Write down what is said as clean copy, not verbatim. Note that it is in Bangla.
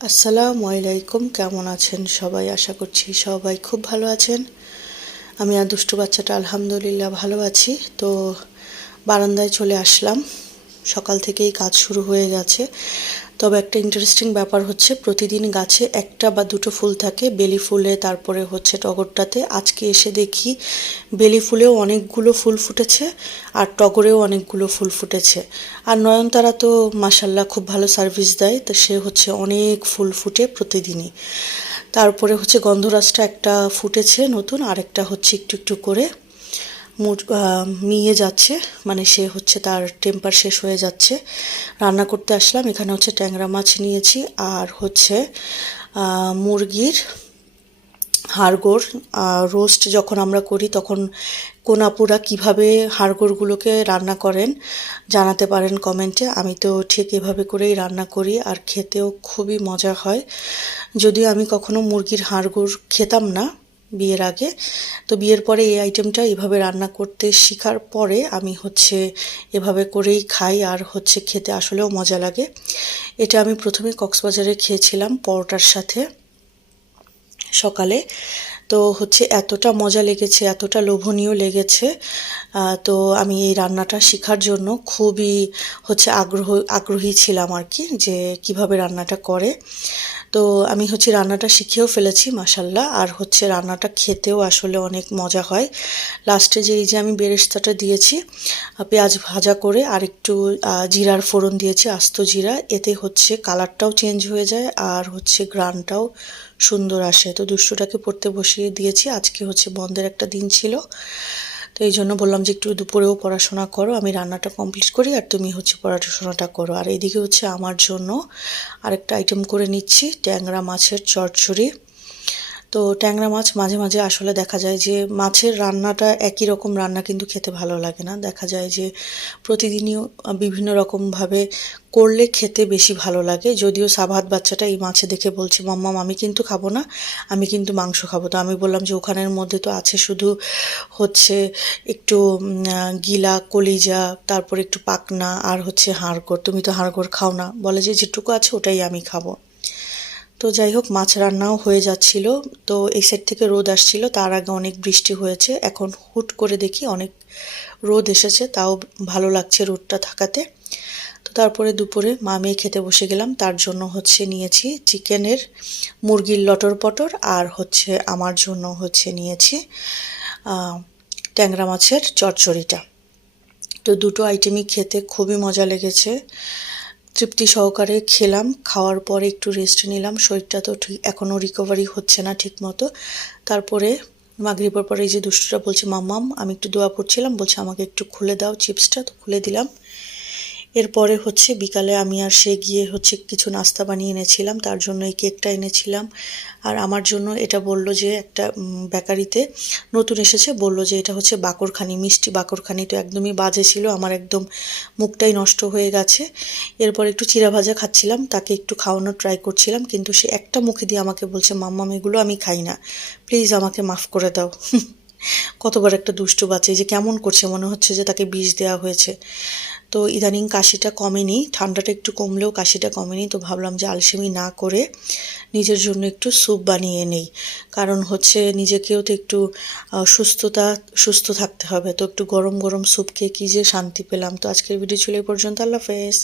আসসালামু আলাইকুম, কেমন আছেন সবাই? আশা করছি সবাই খুব ভালো আছেন। আমি আর দুষ্টু বাচ্চাটা আলহামদুলিল্লাহ ভালো আছি। তো বারান্দায় চলে আসলাম। সকাল থেকেই কাজ শুরু হয়ে গেছে। তবে একটা ইন্টারেস্টিং ব্যাপার হচ্ছে, প্রতিদিন গাছে একটা বা দুটো ফুল থাকে, বেলি ফুলে, তারপরে হচ্ছে টগরটাতে। আজকে এসে দেখি বেলি ফুলেও অনেকগুলো ফুল ফুটেছে আর টগরেও অনেকগুলো ফুল ফুটেছে। আর নয়নতারা তো মাসাল্লাহ খুব ভালো সার্ভিস দেয়, তো সে হচ্ছে অনেক ফুল ফুটে প্রতিদিনই। তারপরে হচ্ছে গন্ধরাজটা একটা ফুটেছে নতুন, আরেকটা হচ্ছে একটু একটু করে মিয়ে যাচ্ছে, মানে সে হচ্ছে তার টেম্পার শেষ হয়ে যাচ্ছে। রান্না করতে আসলাম, এখানে হচ্ছে ট্যাংরা মাছ নিয়েছি আর হচ্ছে মুরগির হাড়গোড়। রোস্ট যখন আমরা করি তখন কোন আপুরা কীভাবে হাড়গোড়গুলোকে রান্না করেন জানাতে পারেন কমেন্টে। আমি তো ঠিক এভাবে করেই রান্না করি আর খেতেও খুবই মজা হয়। যদিও আমি কখনো মুরগির হাড়গোড় খেতাম না বিয়ের আগে, তো বিয়ের পরে এই আইটেমটা এভাবে রান্না করতে শেখার পরে আমি হচ্ছে এভাবে করেই খাই আর হচ্ছে খেতে আসলেও মজা লাগে। এটা আমি প্রথমে কক্সবাজারে খেয়েছিলাম পরোটার সাথে সকালে। তো হচ্ছে এতটা মজা লেগেছে, এতটা লোভনীয় লেগেছে। তো আমি এই রান্নাটা শেখার জন্য খুবই হচ্ছে আগ্রহী ছিলাম আর কি, যে কিভাবে রান্নাটা করে। তো আমি হচ্ছে রান্নাটা শিখেও ফেলেছি মাশাল্লাহ। আর হচ্ছে রান্নাটা খেতেও আসলে অনেক মজা হয়। লাস্টে যে এই যে আমি বেরেস্তাটা দিয়েছি পেঁয়াজ ভাজা করে, আর একটু জিরার ফোড়ন দিয়েছি, আস্ত জিরা। এতে হচ্ছে কালারটাও চেঞ্জ হয়ে যায় আর হচ্ছে ঘ্রাণটাও সুন্দর আসে। তো দুষ্টুটাকে পড়তে বসিয়ে দিয়েছি, আজকে হচ্ছে বন্ধের একটা দিন ছিল, তো এই জন্য বললাম যে একটু দুপুরেও পড়াশোনা করো, আমি রান্নাটা কমপ্লিট করি আর তুমি হচ্ছে পড়াশোনাটা করো। আর এইদিকে হচ্ছে আমার জন্য আরেকটা আইটেম করে নিচ্ছি, ট্যাংরা মাছের চচ্চড়ি। তো ট্যাংরা মাছ মাঝে মাঝে আসলে দেখা যায় যে মাছের রান্নাটা একই রকম রান্না কিন্তু খেতে ভালো লাগে না। দেখা যায় যে প্রতিদিনই বিভিন্ন রকমভাবে করলে খেতে বেশি ভালো লাগে। যদিও সাবাহাত বাচ্চাটা এই মাছে দেখে বলছে, মাম্মাম আমি কিন্তু খাবো না, আমি কিন্তু মাংস খাবো। তো আমি বললাম যে ওখানের মধ্যে তো আছে শুধু হচ্ছে একটু গিলা কলিজা, তারপর একটু পাকনা আর হচ্ছে হাড়গোড়, তুমি তো হাড়গোড় খাও না। বলে যে যেটুকু আছে ওটাই আমি খাবো। তো যাই হোক, মাছ রান্নাও হয়ে যাচ্ছিল। তো এই সাইড থেকে রোদ আসছিল, তার আগে অনেক বৃষ্টি হয়েছে, এখন হুট করে দেখি অনেক রোদ এসেছে, তাও ভালো লাগছে রোদটা থাকাতে। তো তারপরে দুপুরে মা মেয়ে খেতে বসে গেলাম। তার জন্য হচ্ছে নিয়েছি চিকেনের মুরগির লটর পটর, আর হচ্ছে আমার জন্য হচ্ছে নিয়েছি ট্যাংরা মাছের চচ্চড়িটা। তো দুটো আইটেমই খেতে খুবই মজা লেগেছে, তৃপ্তি সহকারে খেলাম। খাওয়ার পরে একটু রেস্ট নিলাম, শরীরটা তো ঠিক এখনও রিকভারি হচ্ছে না ঠিক মতো। তারপরে মাগরিবের পরে এই যে দুষ্টুটা বলছে, মাম্মাম আমি একটু দোয়া পড়ছিলাম, বলছে আমাকে একটু খুলে দাও চিপসটা, তো খুলে দিলাম। এরপরে হচ্ছে বিকালে আমি আর সে গিয়ে হচ্ছে কিছু নাস্তা বানিয়ে এনেছিলাম, তার জন্য এই কেকটা এনেছিলাম। আর আমার জন্য এটা বলল যে একটা বেকারিতে নতুন এসেছে, বলল যে এটা হচ্ছে বাকরখানি, মিষ্টি বাকরখানি। তো একদমই বাজে ছিল, আমার একদম মুখটাই নষ্ট হয়ে গেছে। এরপর একটু চিড়া ভাজা খাচ্ছিলাম, তাকে একটু খাওয়ানোর ট্রাই করছিলাম, কিন্তু সে একটা মুখে দিয়ে আমাকে বলছে, মাম্মাম এগুলো আমি খাই না, প্লিজ আমাকে মাফ করে দাও। কতবার একটা দুষ্টু বাচ্চা, এই যে কেমন করছে, মনে হচ্ছে যে তাকে বিষ দেওয়া হয়েছে। তো ইদানিং কাশিটা কমেনি, ঠান্ডাটা একটু কমলেও কাশিটা কমেনি। তো ভাবলাম যে আলসেমি না করে নিজের জন্য একটু স্যুপ বানিয়ে নেই, কারণ হচ্ছে নিজেকেও তো একটু সুস্থ থাকতে হবে। তো একটু গরম গরম স্যুপ খেয়ে কী যে শান্তি পেলাম। তো আজকের ভিডিও ছিল এই পর্যন্ত, আল্লাহ হাফেজ।